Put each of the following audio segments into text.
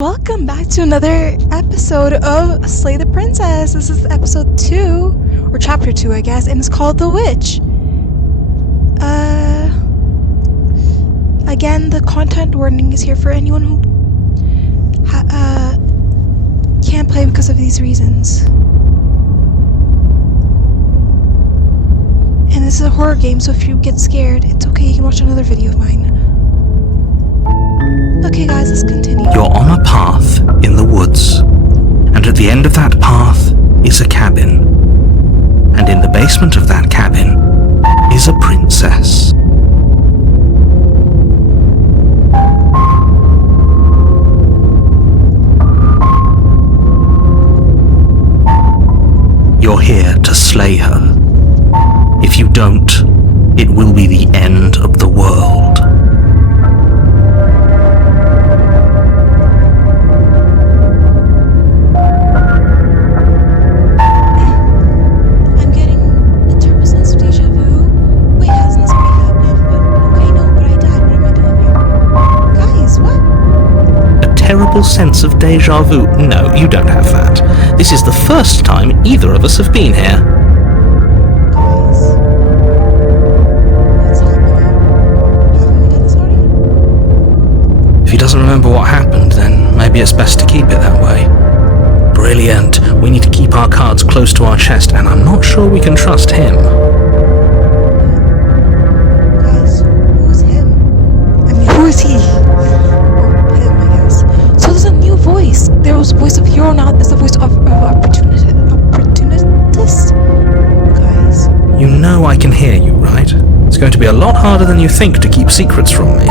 Welcome back to another episode of Slay the Princess. This is episode 2, or chapter 2, I guess, and it's called The Witch. Again, the content warning is here for anyone who can't play because of these reasons. And this is a horror game, so if you get scared, it's okay, you can watch another video of mine. Okay guys, let's continue. You're on a path in the woods, and at the end of that path is a cabin. And in the basement of that cabin is a princess. You're here to slay her. If you don't, it will be the end of the world. Terrible sense of deja vu. No, you don't have that. This is the first time either of us have been here. Guys, what's happening? Haven't we done this already? If he doesn't remember what happened, then maybe it's best to keep it that way. Brilliant. We need to keep our cards close to our chest, and I'm not sure we can trust him. Guys, who's him? I mean, who is he? Voice. There was a voice of hero, now there's a voice of opportunist. Guys. You know I can hear you, right? It's going to be a lot harder than you think to keep secrets from me.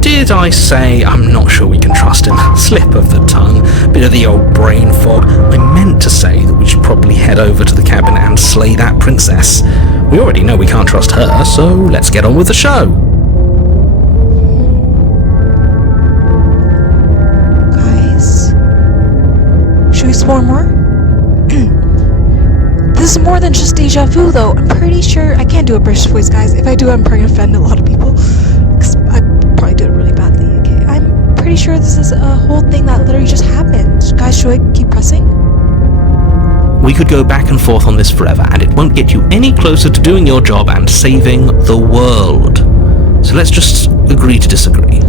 Did I say I'm not sure we can trust him? Slip of the tongue, bit of the old brain fog. I meant to say that we should probably head over to the cabin and slay that princess. We already know we can't trust her, so let's get on with the show. Should we explore more? This is more than just deja vu, though. I'm pretty sure I can't do a British voice, guys. If I do, I'm probably gonna offend a lot of people. Cause I probably do it really badly. Okay, I'm pretty sure this is a whole thing that literally just happened. Guys, should I keep pressing? We could go back and forth on this forever, and it won't get you any closer to doing your job and saving the world. So let's just agree to disagree.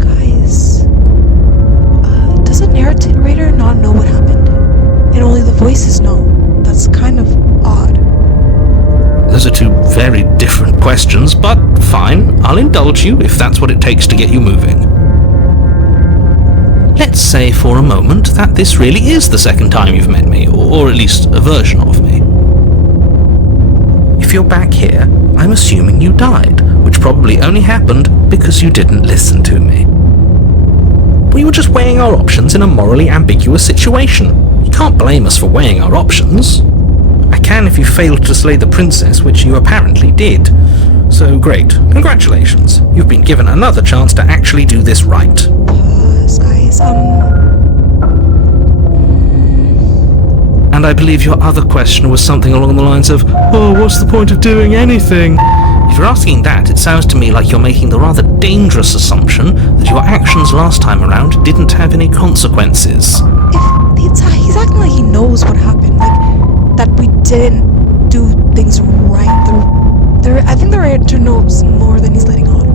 Guys. Does the narrator not know what happened? And only the voices know? That's kind of odd. Those are two very different questions, but fine, I'll indulge you if that's what it takes to get you moving. Let's say for a moment that this really is the second time you've met me, or at least a version of me. If you're back here, I'm assuming you died, which probably only happened because you didn't listen to me. We were just weighing our options in a morally ambiguous situation. You can't blame us for weighing our options. I can if you failed to slay the princess, which you apparently did. So great, congratulations. You've been given another chance to actually do this right. Pause, guys, And I believe your other question was something along the lines of, oh, what's the point of doing anything? If you're asking that, it sounds to me like you're making the rather dangerous assumption that your actions last time around didn't have any consequences. He's acting like he knows what happened, like that we didn't do things right. I think the narrator knows more than he's letting on.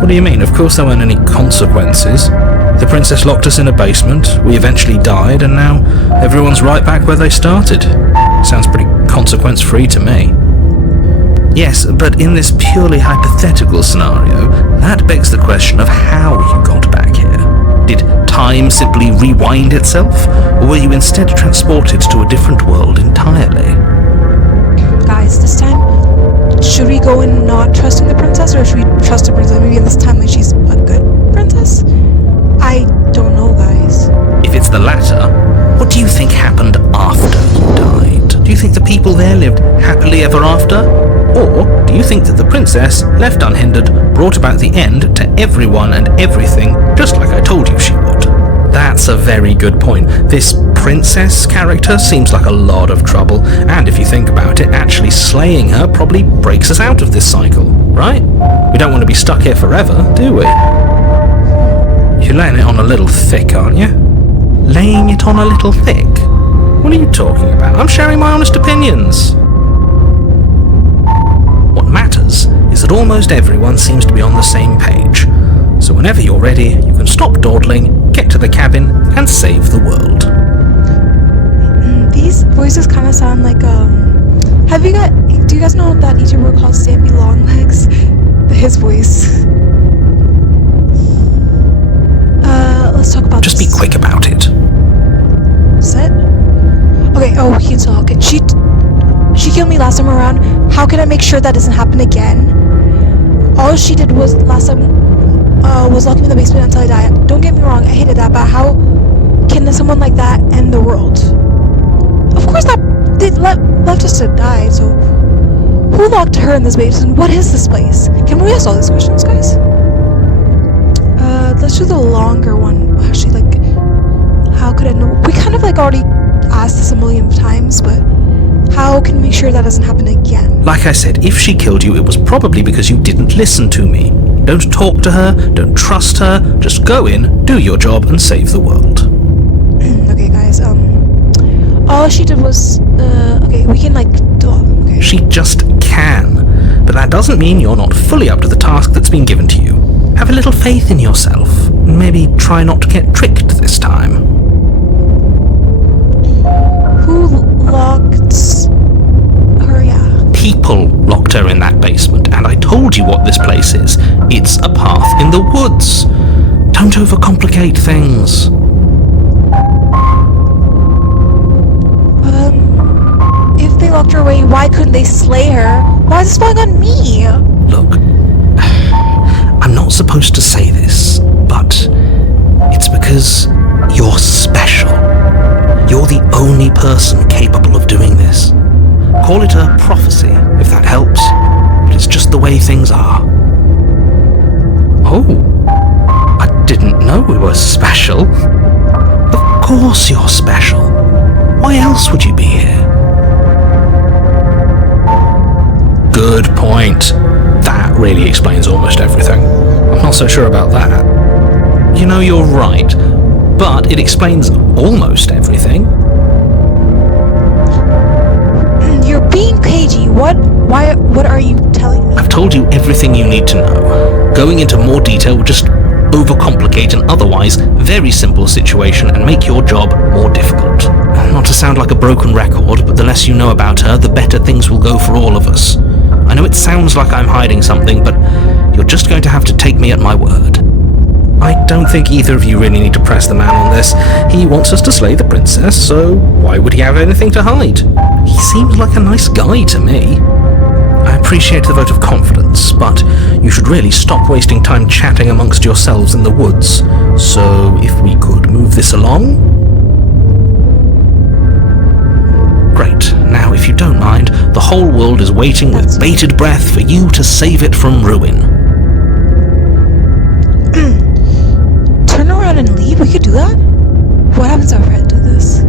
What do you mean? Of course there weren't any consequences. The princess locked us in a basement, we eventually died, and now everyone's right back where they started. Sounds pretty consequence-free to me. Yes, but in this purely hypothetical scenario, that begs the question of how you got back here. Did time simply rewind itself, or were you instead transported to a different world entirely? Guys, this time, should we go in not trusting the princess, or should we trust the princess? Maybe in this time, like, she's a good princess? I don't know, guys. If it's the latter, what do you think happened after you died? Do you think the people there lived happily ever after? Or do you think that the princess, left unhindered, brought about the end to everyone and everything, just like I told you she would? That's a very good point. This princess character seems like a lot of trouble, and if you think about it, actually slaying her probably breaks us out of this cycle, right? We don't want to be stuck here forever, do we? You're laying it on a little thick, aren't you? Laying it on a little thick? What are you talking about? I'm sharing my honest opinions. What matters is that almost everyone seems to be on the same page. So whenever you're ready, you can stop dawdling, get to the cabin, and save the world. These voices kind of sound like, do you guys know that YouTuber called Stampy Longlegs? His voice. Let's talk about Just this. be quick about it. Set? Okay, oh, he can still talk. She killed me last time around. How can I make sure that doesn't happen again? All she did was last time was lock me in the basement until I died. Don't get me wrong, I hated that, but how can someone like that end the world? Of course not. They left us to die, so who locked her in this basement? What is this place? Can we ask all these questions, guys? Let's do the longer one. Actually, like, how could I know? We kind of like already asked this a million times, but how can we make sure that doesn't happen again? Like I said, if she killed you, it was probably because you didn't listen to me. Don't talk to her, don't trust her, just go in, do your job, and save the world. Okay, guys, all she did was, okay, we can, like, okay. She just can. But that doesn't mean you're not fully up to the task that's been given to you. Have a little faith in yourself, and maybe try not to get tricked this time. Who locked her, yeah? People locked her in that basement, and I told you what this place is. It's a path in the woods. Don't overcomplicate things. If they locked her away, why couldn't they slay her? Why is this falling on me? Look, I'm not supposed to say this, but it's because you're special. You're the only person capable of doing this. Call it a prophecy, if that helps, but it's just the way things are. Oh, I didn't know we were special. Of course you're special. Why else would you be here? Good point. That really explains almost everything. I'm not so sure about that. You know, you're right, but it explains almost everything. You're being cagey. What are you telling me? I've told you everything you need to know. Going into more detail would just overcomplicate an otherwise very simple situation and make your job more difficult. Not to sound like a broken record, but the less you know about her, the better things will go for all of us. I know it sounds like I'm hiding something, but you're just going to have to take me at my word. I don't think either of you really need to press the man on this. He wants us to slay the princess, so why would he have anything to hide? He seems like a nice guy to me. I appreciate the vote of confidence, but you should really stop wasting time chatting amongst yourselves in the woods. So if we could move this along? Great. Now, if you don't mind, the whole world is waiting with bated breath for you to save it from ruin. Turn around and leave? We could do that? What happens if I do this?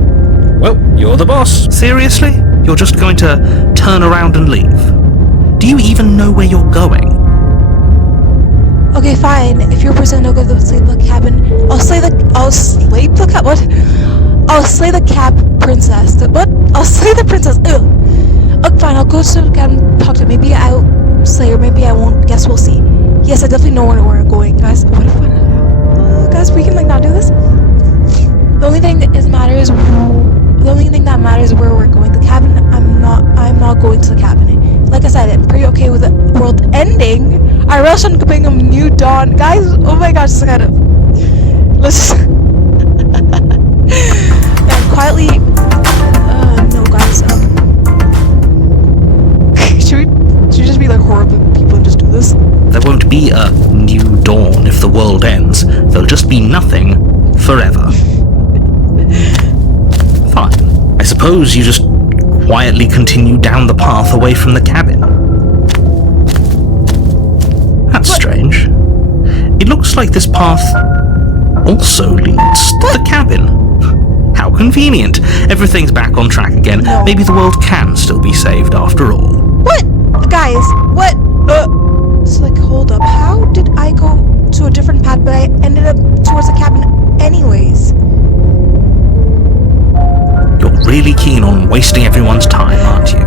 Well, you're the boss. Seriously? You're just going to turn around and leave? Do you even know where you're going? Okay, fine. If you're president, I'll go to the cabin. I'll slay the cab princess. I'll slay the princess. Ugh. Okay, fine. I'll go to the cabin, talk to her. Maybe I'll slay her. Maybe I won't. Guess we'll see. Yes, I definitely know where we're going, guys. What if guys, we can like not do this? The only thing that matters is where we're going. The cabin. I'm not going to the cabin. Like I said, I'm pretty okay with the world ending. I rush on being a new dawn. Guys, oh my gosh, this kind of... Let's... yeah, quietly... no, guys, should we just be like horrible people and just do this? There won't be a new dawn if the world ends. There'll just be nothing forever. Fine. I suppose you just quietly continue down the path away from the cabin. That's strange. It looks like this path also leads to the cabin. How convenient. Everything's back on track again. No. Maybe the world can still be saved after all. What? Guys, what? It's like, hold up. How did I go to a different path, but I ended up towards the wasting everyone's time, aren't you?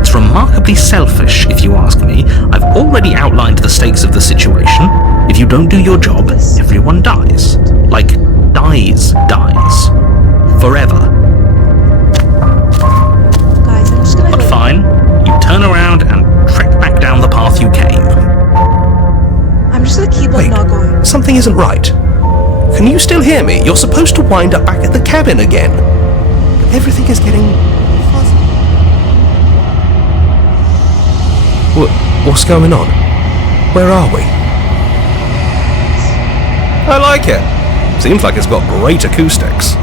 It's remarkably selfish, if you ask me. I've already outlined the stakes of the situation. If you don't do your job, everyone dies. Like, dies. Forever. Guys, I'm just gonna But go. fine, you turn around and trek back down the path you came. I'm just gonna keep Wait. not going. Something isn't right. Can you still hear me? You're supposed to wind up back at the cabin again. But everything is getting fuzzy. What's going on? Where are we? I like it. Seems like it's got great acoustics.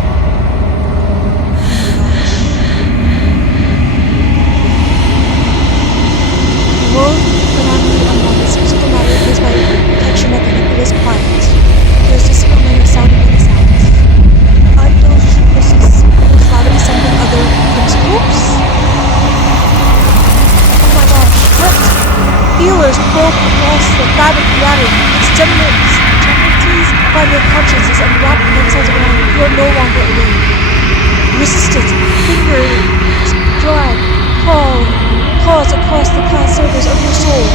The world around me unbounded seems to matter is my protection mechanism. It is quiet. There's just a moment of sound and many sounds. Unknown frequencies, gravity, something other principles. Oh my gosh, what? Feelers probe across the fabric of reality. Extremities find their consciousness and wrap themselves around you. You are no longer alone. Resistance, fingers, drag, pause across the past surface of your soul.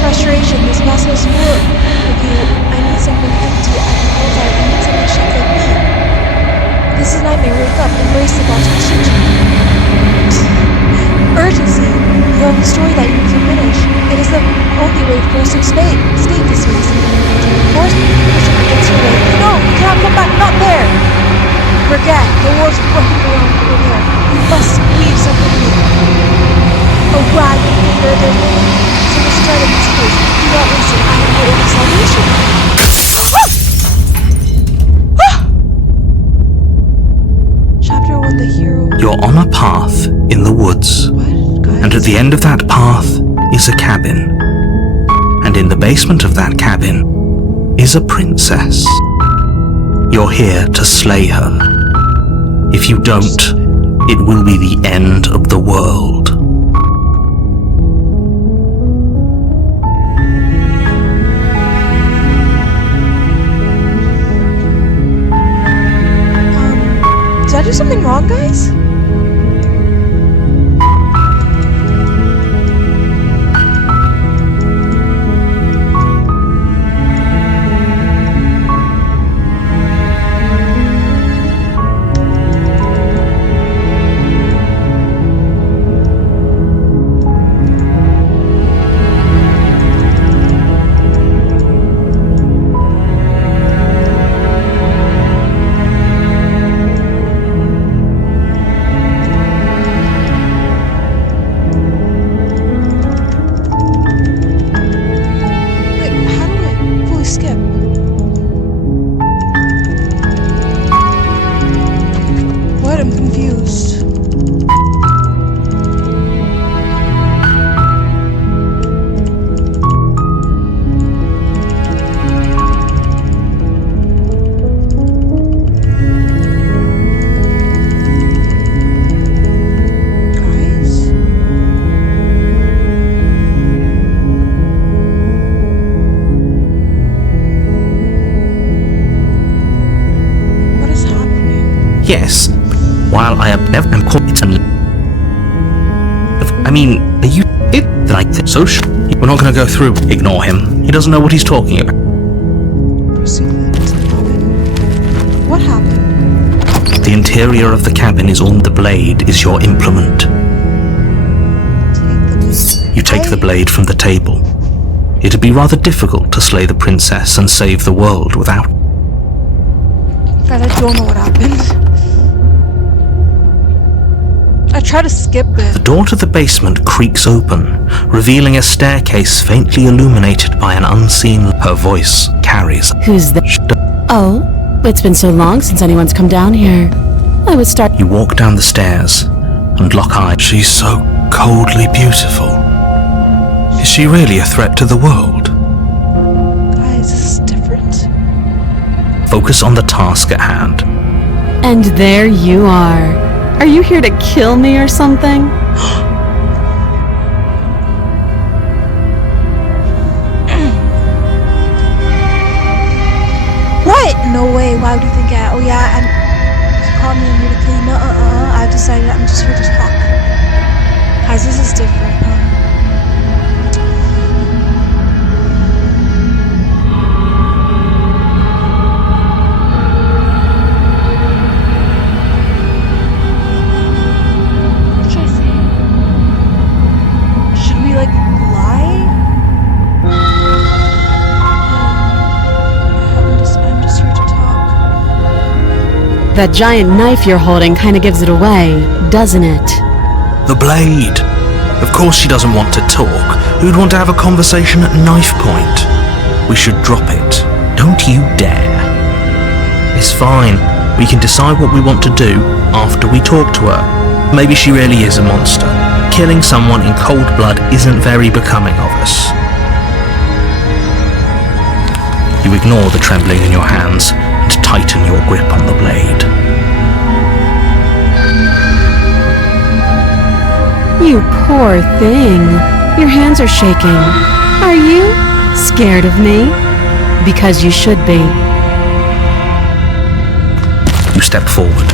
Frustration, this massive sport of you. I need something empty. I can hold out. I need something shaped like me. This is nightmare. Wake up. Embrace the thoughts of change. Urgency. You have a story that you need to finish. It is the only way for us to escape this maze. Force pushing against your way. No, you cannot come back. Not there. Forget. The world's working around over there. You must leave something new. A wagon finger, there's no single stride of this place. Do not listen. I am your only salvation. Chapter 1, the hero. You're on a path in the woods. What, guys? And at the end of that path is a cabin. And in the basement of that cabin is a princess. You're here to slay her. If you don't, it will be the end of the world. Did I do something wrong, guys? Yes, while I have never caught it and I mean, are you it like this? So we're not going to go through. Ignore him. He doesn't know what he's talking about. What happened? The interior of the cabin is on the blade is your implement. You take the blade from the table. It'd be rather difficult to slay the princess and save the world without. God, I don't know what happened. I try to skip it. The door to the basement creaks open, revealing a staircase faintly illuminated by an unseen. Her voice carries. Who's the... Oh, it's been so long since anyone's come down here. I would start... You walk down the stairs and lock eyes. She's so coldly beautiful. Is she really a threat to the world? Guys, this is different. Focus on the task at hand. And there you are. Are you here to kill me or something? What? No way. Why would you think that? Oh yeah, and you called me and you're to kill me. No, I have decided I'm just here to talk. Guys, this is different. What should I say? Should we, like, lie? I'm just here to talk. That giant knife you're holding kind of gives it away, doesn't it? The blade. Of course she doesn't want to talk. Who'd want to have a conversation at knife point? We should drop it. Don't you dare. It's fine. We can decide what we want to do after we talk to her. Maybe she really is a monster. Killing someone in cold blood isn't very becoming of us. You ignore the trembling in your hands and tighten your grip on the blade. You poor thing. Your hands are shaking. Are you scared of me? Because you should be. You step forward,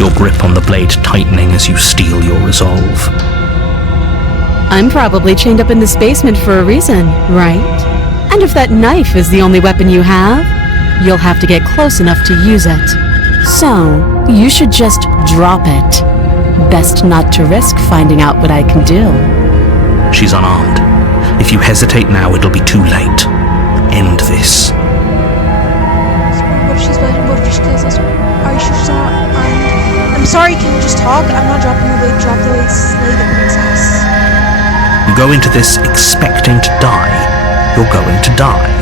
your grip on the blade tightening as you steel your resolve. I'm probably chained up in this basement for a reason, right? And if that knife is the only weapon you have, you'll have to get close enough to use it. So, you should just drop it. Best not to risk finding out what I can do. She's unarmed. If you hesitate now, it'll be too late. End this. What if she's bad? What if she kills us? Are you sure she's not armed? I'm sorry, can you just talk? I'm not dropping the blade. Drop the blade, slay the princess. You go into this expecting to die. You're going to die.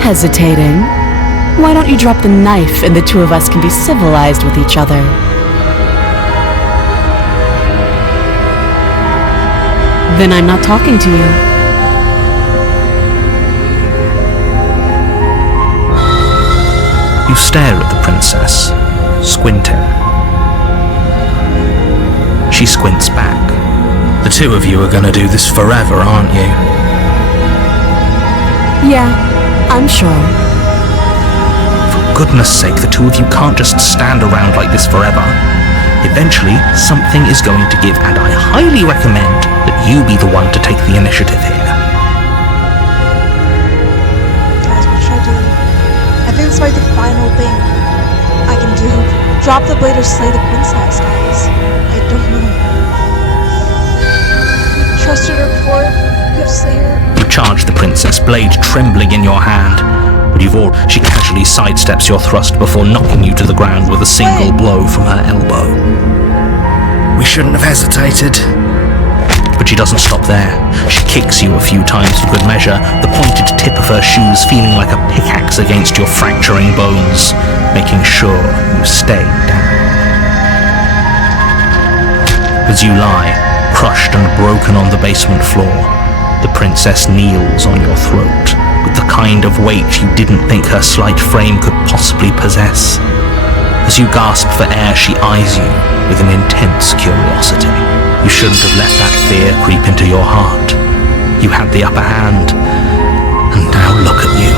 Hesitating? Why don't you drop the knife and the two of us can be civilized with each other? Then I'm not talking to you. You stare at the princess, squinting. She squints back. The two of you are gonna do this forever, aren't you? Yeah, I'm sure. For goodness sake, the two of you can't just stand around like this forever. Eventually, something is going to give, and I highly recommend that you be the one to take the initiative here. Guys, what should I do? I think this might be the final thing I can do. Drop the blade or slay the princess, guys. I don't know. We trusted her before. We have to slay her. You charge the princess, blade trembling in your hand. But she casually sidesteps your thrust before knocking you to the ground with a single blow from her elbow. We shouldn't have hesitated. But she doesn't stop there. She kicks you a few times for good measure, the pointed tip of her shoes feeling like a pickaxe against your fracturing bones, making sure you stay down. As you lie, crushed and broken on the basement floor, the princess kneels on your throat, with the kind of weight you didn't think her slight frame could possibly possess. As you gasp for air, she eyes you with an intense curiosity. You shouldn't have let that fear creep into your heart. You had the upper hand, and now look at you.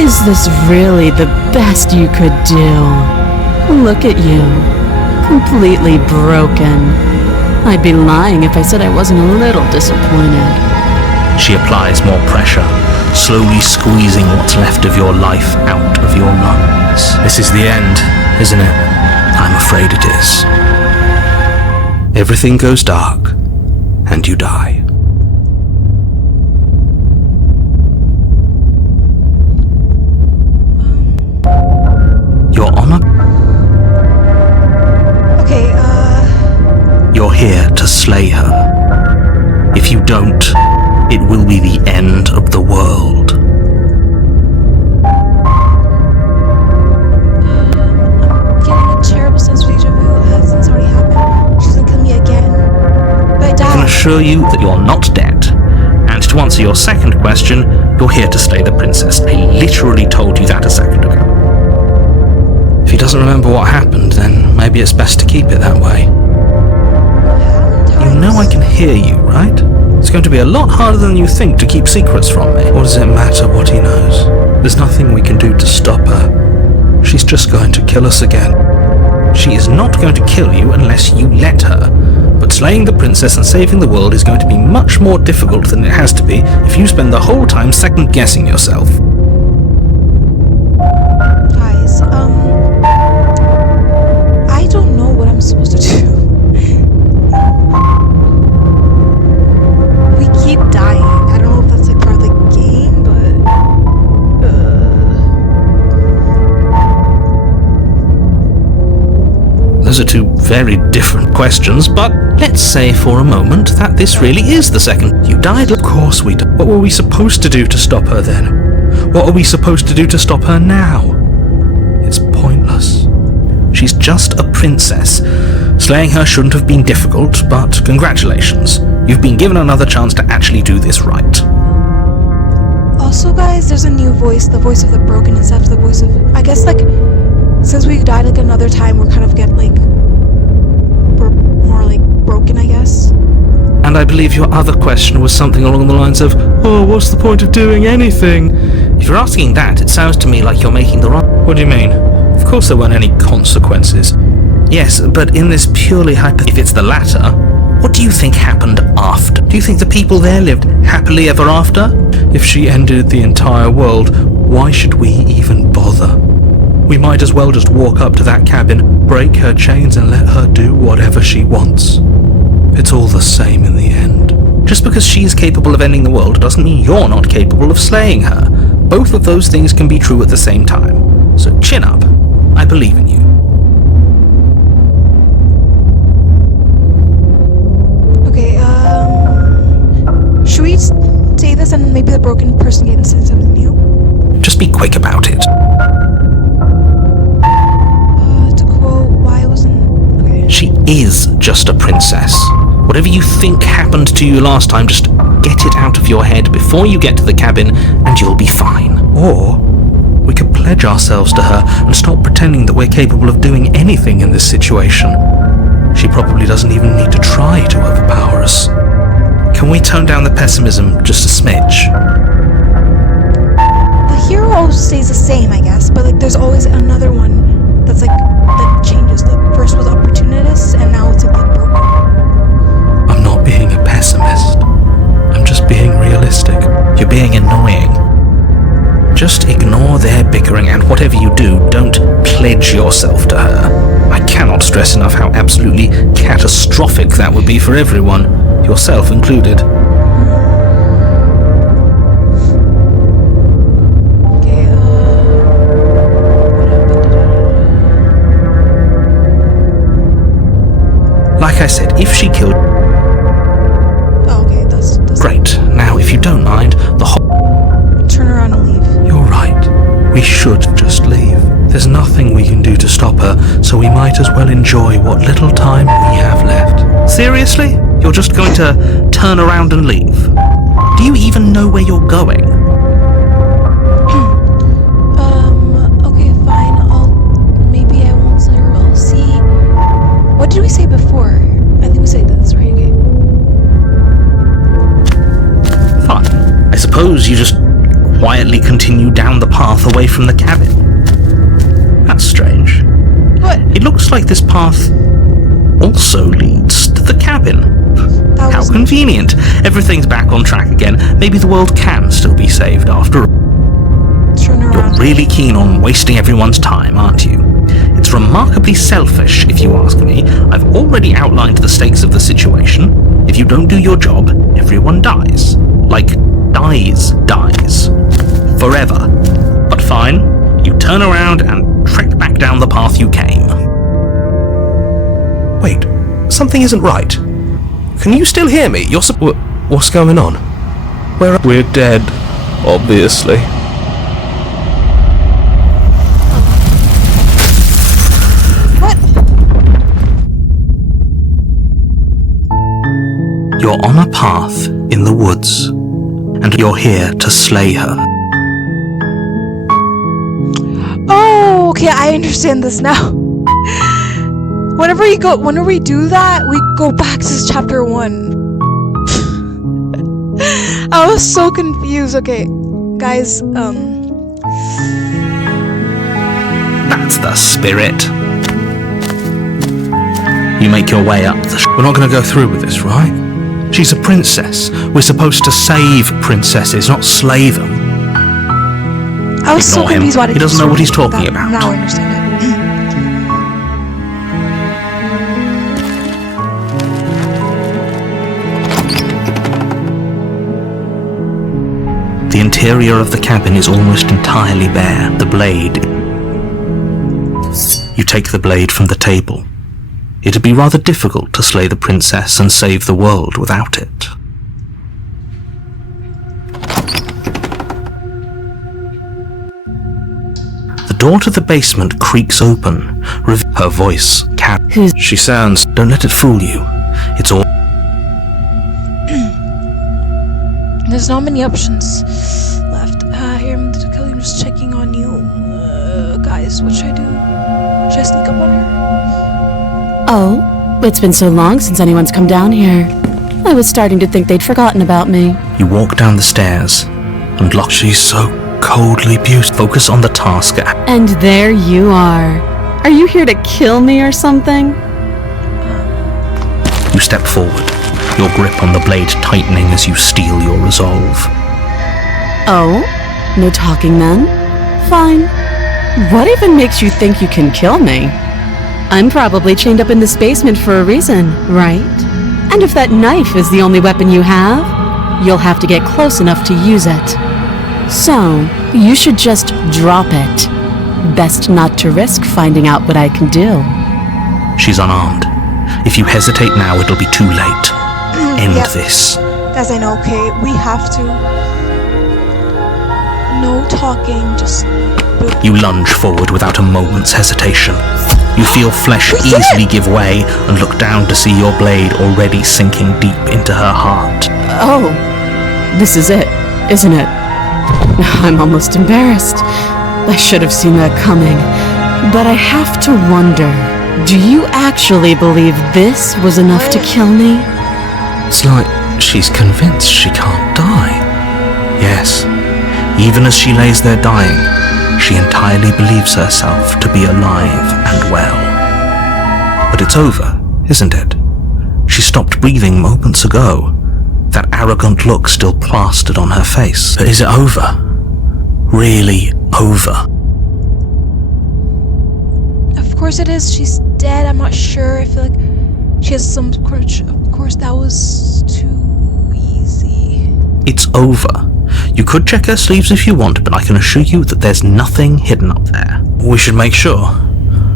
Is this really the best you could do? Look at you. Completely broken. I'd be lying if I said I wasn't a little disappointed. She applies more pressure, slowly squeezing what's left of your life out of your lungs. This is the end, isn't it? I'm afraid it is. Everything goes dark, and you die. Your honor? Okay, You're here to slay her. If you don't, it will be the end of the world. I'm getting a terrible sense of deja vu since it already happened. She's gonna kill me again. But I I can died. assure you that you're not dead. And to answer your second question, you're here to slay the princess. I literally told you that a second ago. If he doesn't remember what happened, then maybe it's best to keep it that way. You know I can hear you, right? It's going to be a lot harder than you think to keep secrets from me. What does it matter what he knows? There's nothing we can do to stop her. She's just going to kill us again. She is not going to kill you unless you let her. But slaying the princess and saving the world is going to be much more difficult than it has to be if you spend the whole time second-guessing yourself. Guys, I don't know what I'm supposed to do. We keep dying. I don't know if that's like part of the game, but Those are two very different questions, but let's say for a moment that this really is the second. You died, of course we died. What were we supposed to do to stop her then? What are we supposed to do to stop her now? It's pointless. She's just a princess. Slaying her shouldn't have been difficult, but congratulations. You've been given another chance to actually do this right. also, guys, there's a new voice, the voice of the broken instead of the voice of, I guess, like, since we died like another time, we're kind of we're more like broken, I guess. And I believe your other question was something along the lines of, oh, what's the point of doing anything? If you're asking that, it sounds to me like you're making the wrong... What do you mean? Of course there weren't any consequences. Yes, but in this purely if it's the latter, what do you think happened after? Do you think the people there lived happily ever after? If she ended the entire world, why should we even bother? We might as well just walk up to that cabin, break her chains and let her do whatever she wants. It's all the same in the end. Just because she's capable of ending the world doesn't mean you're not capable of slaying her. Both of those things can be true at the same time. So chin up. I believe in you. Okay, should we say this and maybe the broken person can say something new? Just be quick about it. To quote, why wasn't... Okay. She is just a princess. Whatever you think happened to you last time, just get it out of your head before you get to the cabin and you'll be fine. Or we could pledge ourselves to her and stop pretending that we're capable of doing anything in this situation. She probably doesn't even need to try to overpower us. Can we tone down the pessimism just a smidge? The hero always stays the same, I guess, but like there's always another one that's like, that changes. The first was opportunist and now it's like the broken. I'm not being a pessimist. I'm just being realistic. You're being annoying. Just ignore their bickering, and whatever you do, don't pledge yourself to her. I cannot stress enough how absolutely catastrophic that would be for everyone, yourself included. Okay, Like I said, if she killed... oh, okay, that's Great. Now, if you don't mind, the whole... turn around and leave. You're right. We should just leave. There's nothing we can do to stop her, so we might as well enjoy what little time we have left. Seriously? You're just going to turn around and leave? Do you even know where you're going? Okay, fine. Maybe I won't say her. I'll see. What did we say before? I think we said this, right? Okay. Fine. I suppose you just quietly continue down the path away from the cabin. That's strange. What? It looks like this path also leads to the cabin. That How was convenient. Everything's back on track again. Maybe the world can still be saved after all. turn You're around. really keen on wasting everyone's time, aren't you? It's remarkably selfish, if you ask me. I've already outlined the stakes of the situation. If you don't do your job, everyone dies. Like, dies. Forever. But fine, you turn around and trek back down the path you came. Wait, something isn't right. Can you still hear me? What's going on? We're dead, obviously. What? You're on a path in the woods, and you're here to slay her. Oh, okay, I understand this now. Whenever we do that, we go back to chapter 1. I was so confused. Okay, guys, That's the spirit. You make your way up the... We're not going to go through with this, right? She's a princess. We're supposed to save princesses, not slay them. I was so Ignore him. confused why He doesn't know what he's that. talking about. Now I understand it. The interior of the cabin is almost entirely bare. The blade... You take the blade from the table. It'd be rather difficult to slay the princess and save the world without it. The door to the basement creaks open. Her voice, Who's- She sounds... Don't let it fool you. It's all... There's not many options left. Here, I'm just checking on you. Guys, what should I do? Should I sneak up on her? Oh, it's been so long since anyone's come down here. I was starting to think they'd forgotten about me. You walk down the stairs and lock. She's so coldly beautiful. Focus on the task at hand. And there you are. Are you here to kill me or something? You step forward, your grip on the blade tightening as you steel your resolve. Oh? No talking then? Fine. What even makes you think you can kill me? I'm probably chained up in this basement for a reason, right? And if that knife is the only weapon you have, you'll have to get close enough to use it. So, you should just drop it. Best not to risk finding out what I can do. She's unarmed. If you hesitate now, it'll be too late. End Yep. this. Guys, I know, okay? We have to. No talking, just... You lunge forward without a moment's hesitation. You feel flesh We did easily give way and look down to see your blade already sinking deep into her heart. Oh, this is it, isn't it? I'm almost embarrassed. I should have seen that coming. But I have to wonder, do you actually believe this was enough to kill me? It's like she's convinced she can't die. Yes, even as she lays there dying, she entirely believes herself to be alive and well. But it's over, isn't it? She stopped breathing moments ago. That arrogant look still plastered on her face. But is it over? Really over? Of course it is. She's dead. I'm not sure. I feel like she has some crutch. Of course, that was too easy. It's over. You could check her sleeves if you want, but I can assure you that there's nothing hidden up there. We should make sure.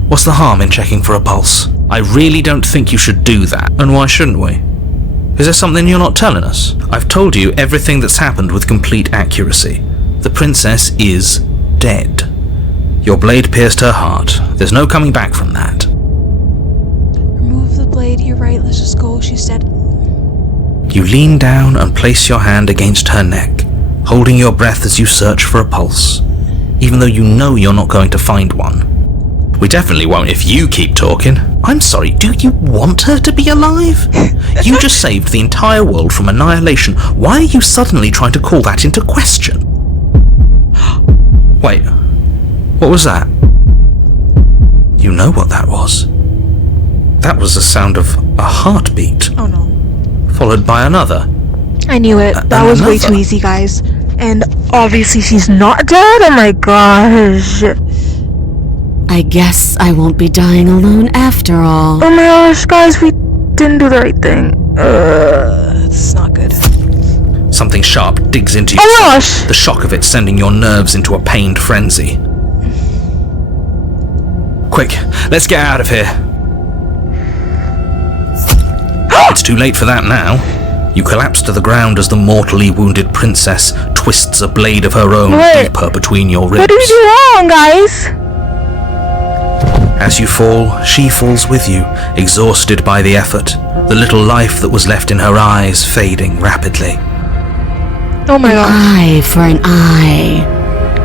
What's the harm in checking for a pulse? I really don't think you should do that. And why shouldn't we? Is there something you're not telling us? I've told you everything that's happened with complete accuracy. The princess is dead. Your blade pierced her heart. There's no coming back from that. Remove the blade. You're right. Let's just go. She's dead. You lean down and place your hand against her neck, holding your breath as you search for a pulse, even though you know you're not going to find one. We definitely won't if you keep talking. I'm sorry, do you want her to be alive? You just saved the entire world from annihilation. Why are you suddenly trying to call that into question? Wait, what was that? You know what that was. That was the sound of a heartbeat, Oh no. followed by another. I knew it. That was way another. too easy, guys. And obviously she's not dead. Oh my gosh. I guess I won't be dying alone after all. Oh my gosh, guys, we didn't do the right thing. It's not good. Something sharp digs into you. Oh my gosh! The shock of it sending your nerves into a pained frenzy. Quick, let's get out of here. It's too late for that now. You collapse to the ground as the mortally wounded princess twists a blade of her own What? deeper between your ribs. What did we do wrong, guys? As you fall, she falls with you, exhausted by the effort, the little life that was left in her eyes fading rapidly. Oh my gosh. Eye for an eye.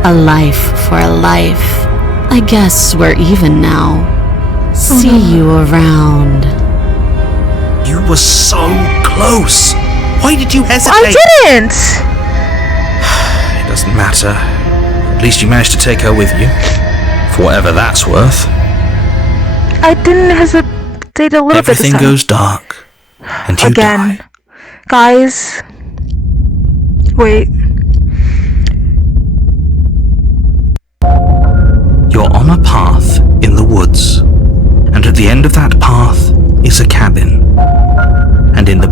A life for a life. I guess we're even now. See you around. You were so close. Why did you hesitate? I didn't! It doesn't matter. At least you managed to take her with you. For whatever that's worth. I didn't hesitate. Stayed a little bit this Everything time. goes dark, and you Again. die. Guys. Wait. You're on a path in the woods, and at the end of that path is a cabin. And in the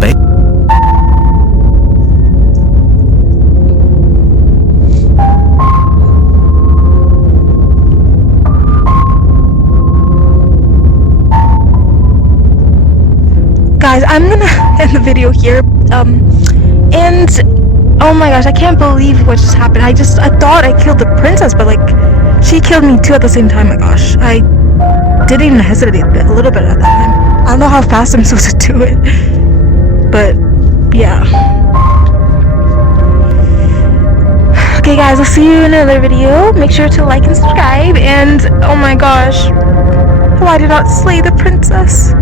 Guys, I'm gonna end the video here. And oh my gosh, I can't believe what just happened. I thought I killed the princess, but like, she killed me too at the same time. My gosh, I didn't even hesitate a little bit at that time. I don't know how fast I'm supposed to do it, but yeah. Okay guys, I'll see you in another video. Make sure to like and subscribe, and oh my gosh, why did I not slay the princess?